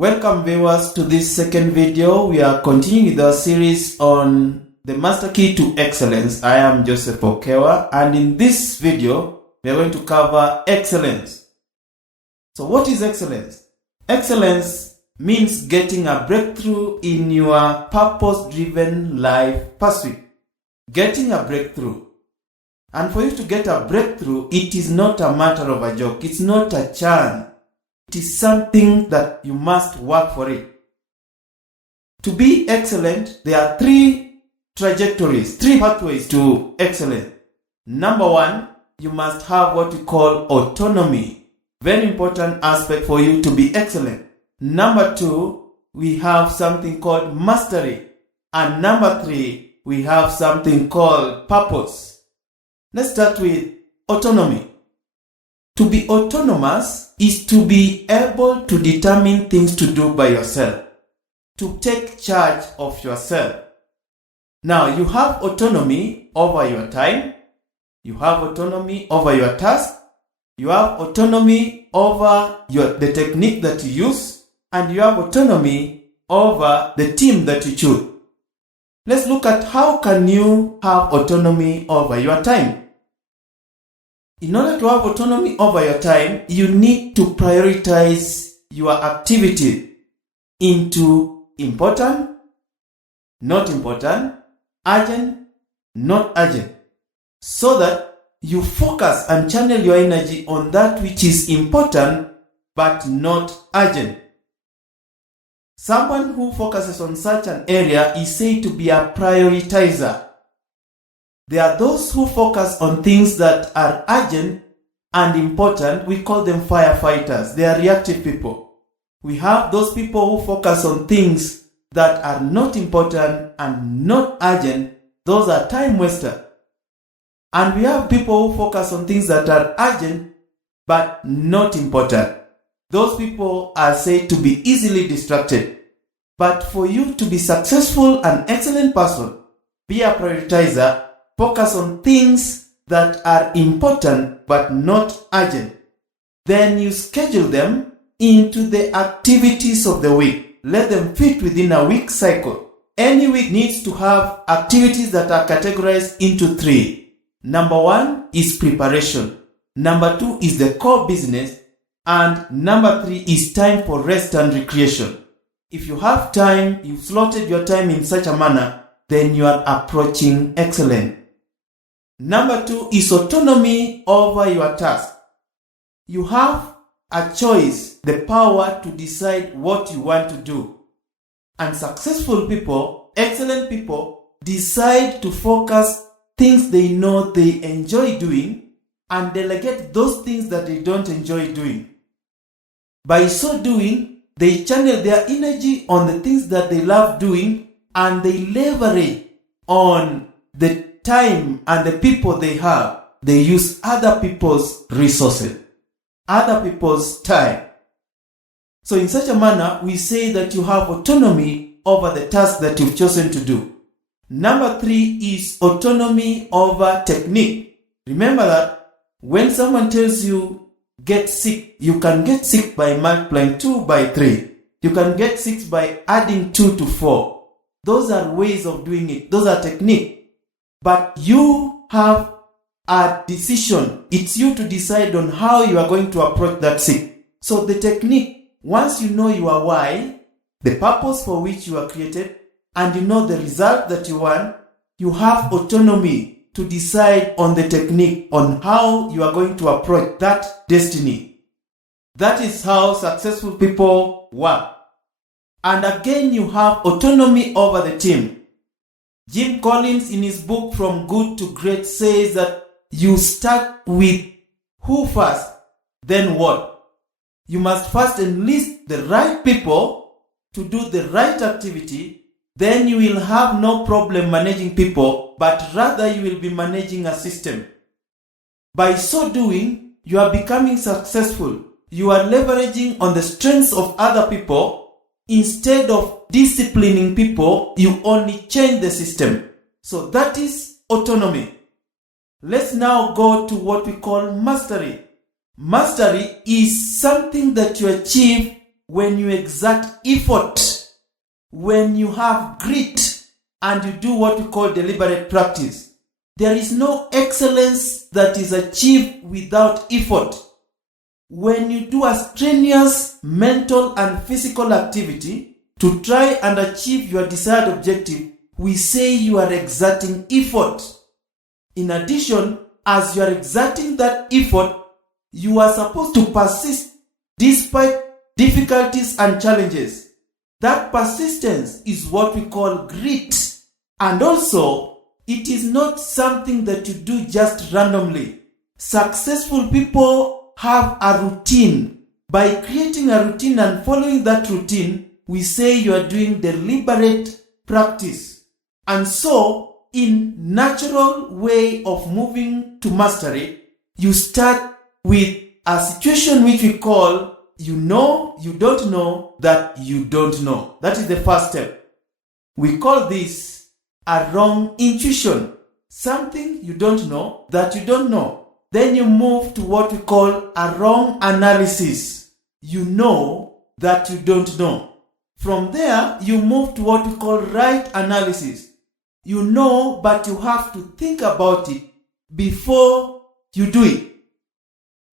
Welcome viewers to this second video. We are continuing with our series on the master key to excellence. I am Joseph Okewa, and in this video we are going to cover excellence. So what is excellence? Excellence means getting a breakthrough in your purpose-driven life pursuit. Getting a breakthrough. And for you to get a breakthrough, it is not a matter of a joke. It's not a chance. It is something that you must work for it. To be excellent, there are three trajectories, three pathways to excellence. Number one, you must have what we call autonomy. Very important aspect for you to be excellent. Number two, we have something called mastery. And number three, we have something called purpose. Let's start with autonomy. To be autonomous is to be able to determine things to do by yourself, to take charge of yourself. Now, you have autonomy over your time, you have autonomy over your task, you have autonomy over the technique that you use, and you have autonomy over the team that you choose. Let's look at how can you have autonomy over your time. In order to have autonomy over your time, you need to prioritize your activity into important, not important, urgent, not urgent, so that you focus and channel your energy on that which is important but not urgent. Someone who focuses on such an area is said to be a prioritizer. There are those who focus on things that are urgent and important. We call them firefighters. They are reactive people. We have those people who focus on things that are not important and not urgent. Those are time wasters. And we have people who focus on things that are urgent but not important. Those people are said to be easily distracted. But for you to be successful and excellent person, be a prioritizer. Focus on things that are important but not urgent. Then you schedule them into the activities of the week. Let them fit within a week cycle. Any week needs to have activities that are categorized into three. Number one is preparation. Number two is the core business. And number three is time for rest and recreation. If you have time, you've slotted your time in such a manner, then you are approaching excellence. Number two is autonomy over your task. You have a choice, the power to decide what you want to do. And successful people, excellent people, decide to focus things they know they enjoy doing and delegate those things that they don't enjoy doing. By so doing, they channel their energy on the things that they love doing and they leverage on the time and the people they have. They use other people's resources, other people's time. So in such a manner, we say that you have autonomy over the task that you've chosen to do. Number three is autonomy over technique. Remember that when someone tells you get sick, you can get sick by multiplying 2 by 3. You can get sick by adding 2 to 4. Those are ways of doing it. Those are techniques. But you have a decision. It's you to decide on how you are going to approach that sick. So the technique, once you know your why, the purpose for which you are created, and you know the result that you want, you have autonomy to decide on the technique, on how you are going to approach that destiny. That is how successful people work. And again, you have autonomy over the team. Jim Collins in his book From Good to Great says that you start with who first, then what. You must first enlist the right people to do the right activity, then you will have no problem managing people, but rather you will be managing a system. By so doing, you are becoming successful. You are leveraging on the strengths of other people. Instead of disciplining people, you only change the system. So that is autonomy. Let's now go to what we call mastery. Mastery is something that you achieve when you exert effort, when you have grit, and you do what we call deliberate practice. There is no excellence that is achieved without effort. When you do a strenuous mental and physical activity to try and achieve your desired objective, we say you are exerting effort. In addition, as you are exerting that effort, you are supposed to persist despite difficulties and challenges. That persistence is what we call grit. And also, it is not something that you do just randomly. Successful people have a routine. By creating a routine and following that routine, we say you are doing deliberate practice. And so, in natural way of moving to mastery, you start with a situation which we call you know, you don't know, that you don't know. That is the first step. We call this a wrong intuition. Something you don't know that you don't know. Then you move to what we call a wrong analysis. You know that you don't know. From there, you move to what we call right analysis. You know, but you have to think about it before you do it.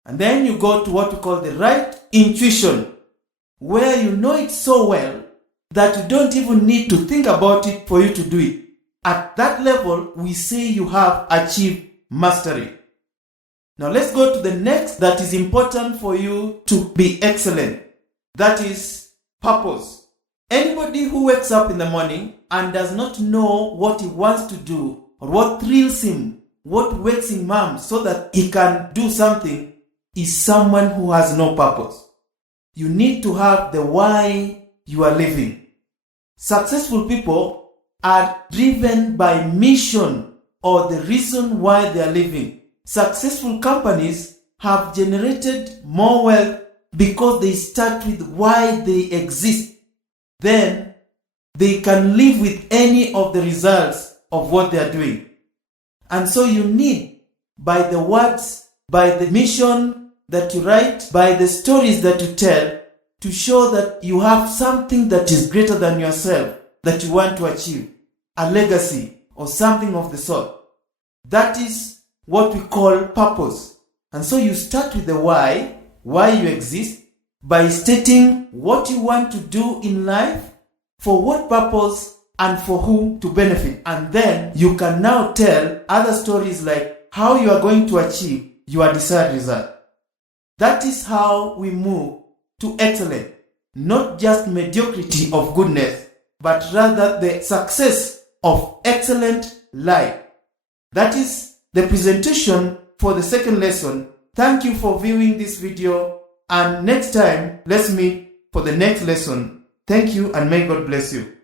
And then you go to what we call the right intuition, where you know it so well that you don't even need to think about it for you to do it. At that level, we say you have achieved mastery. Now let's go to the next that is important for you to be excellent. That is purpose. Anybody who wakes up in the morning and does not know what he wants to do or what thrills him, what wakes him up so that he can do something, is someone who has no purpose. You need to have the why you are living. Successful people are driven by mission or the reason why they are living. Successful companies have generated more wealth because they start with why they exist. Then they can live with any of the results of what they are doing. And so you need, by the words, by the mission that you write, by the stories that you tell, to show that you have something that is greater than yourself that you want to achieve, a legacy or something of the sort. That is what we call purpose. And so you start with the why you exist, by stating what you want to do in life, for what purpose, and for whom to benefit. And then you can now tell other stories like how you are going to achieve your desired result. That is how we move to excellence, not just mediocrity of goodness, but rather the success of excellent life. That is the presentation for the second lesson. Thank you for viewing this video, and next time let's meet for the next lesson. Thank you, and may God bless you.